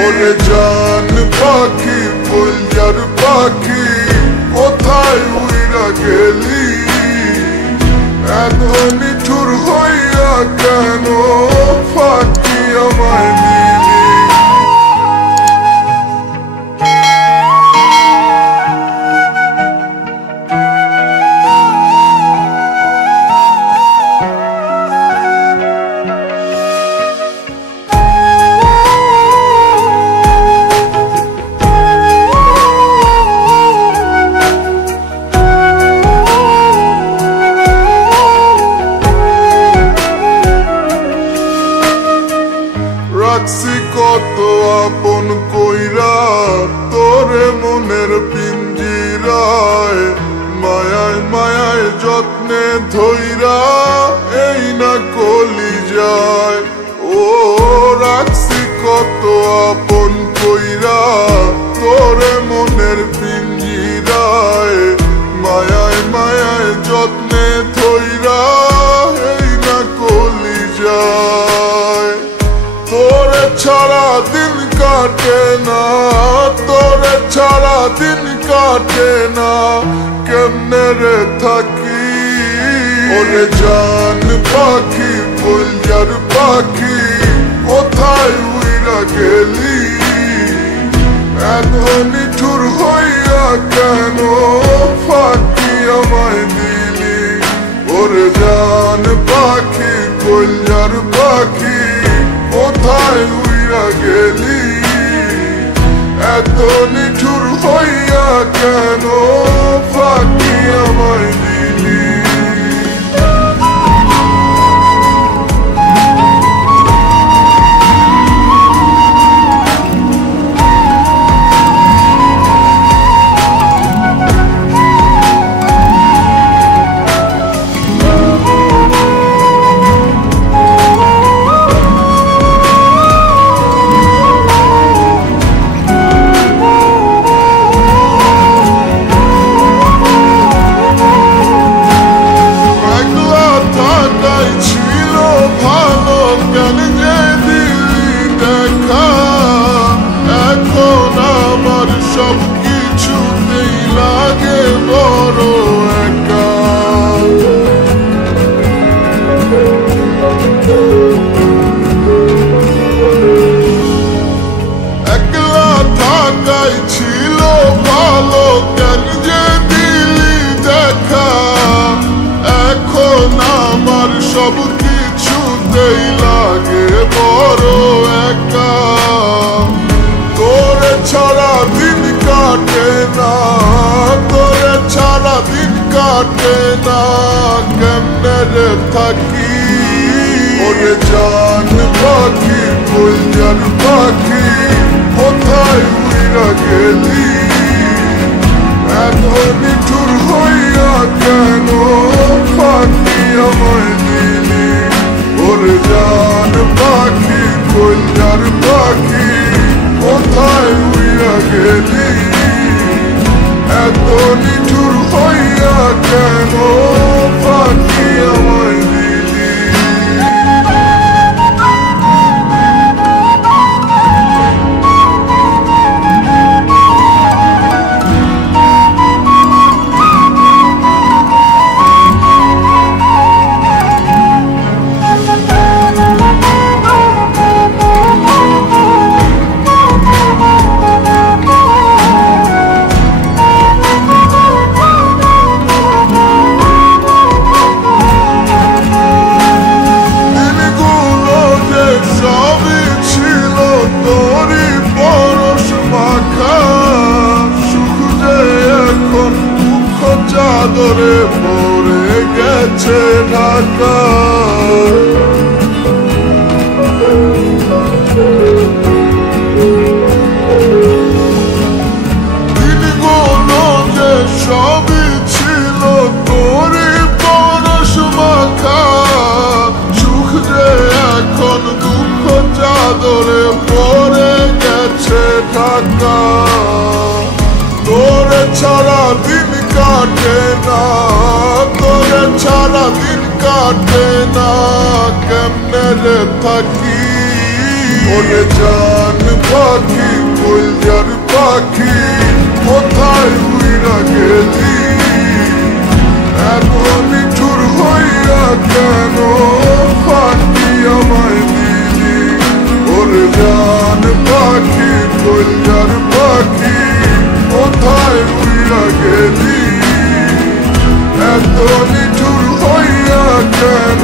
ওরে জান পাখি বলজার পাখি কোথায় উইরা গেলি এত নিঠুর হইয়া কেন ফাঁকি আমায় দিলি রাখছি কত আপন কইরা তোরে মনের পিঞ্জিরায় মায়ায় মায়ায় যত্নে ধইরা এই না কলি যায় ও রাখছি কত আপন কইরা তোরে মনের পিঞ্জিরায় মায়ায় মায়ায় যত্নে ধইরা এই না কলি যায় তোরে ছাড়া দিন কাটে না তোরে ছাড়া দিন কাটে না কেমনে রে থাকি ওরে জান পাখি বলজার পাখি কোথায় উইরা গেলি এত নিঠুর হইয়া কেন ফাঁকি আমায় দিলি ওরে জান পাখি বলজার পাখি কোথায় উইরা গেলি এত নিঠুর হইয়া কেন ফাঁকি আমায় দিলি সব কিছুতেই লাগে বড় একা একলা থাকাই ছিল ভালো কেন যে দিলি দেখা এখন আমার সব কিছুতেই লাগে বড় একা তোরে ছাড়া দিন কাটে না তোরে ছাড়া দিন কাটে না কেমনে রে থাকি ওরে জান পাখি বলজার পাখি কোথায় উইরা গেলি এত নিঠুর হইয়া কেন ফাঁকি আমায় দিলি ওরে জান পাখি বলজার পাখি কোথায় উইরা গেলি এত নিঠুর হইয়া কেন ফাঁকি আমায় দিলি চাদরে পড়ে গেছে ঢাকা দিনগুলো যে সবই ছিল তোরই পরশ মাখা সুখ যে এখন দুঃখ চাদরে পড়ে গেছে ঢাকা তোরে ছাড়া দিন কাটে না তোরে ছাড়া দিন কাটে না কেমনে রে থাকি ওরে জান পাখি কইলার পাখি কোথায় উইরা গেলি এত নিঠুর হইয়া কেন ফাঁকি আমায় দিলি ওরে জান পাখি কইলার পাখি কোথায় উইরা গেলি এত নিঠুর হইয়া কেন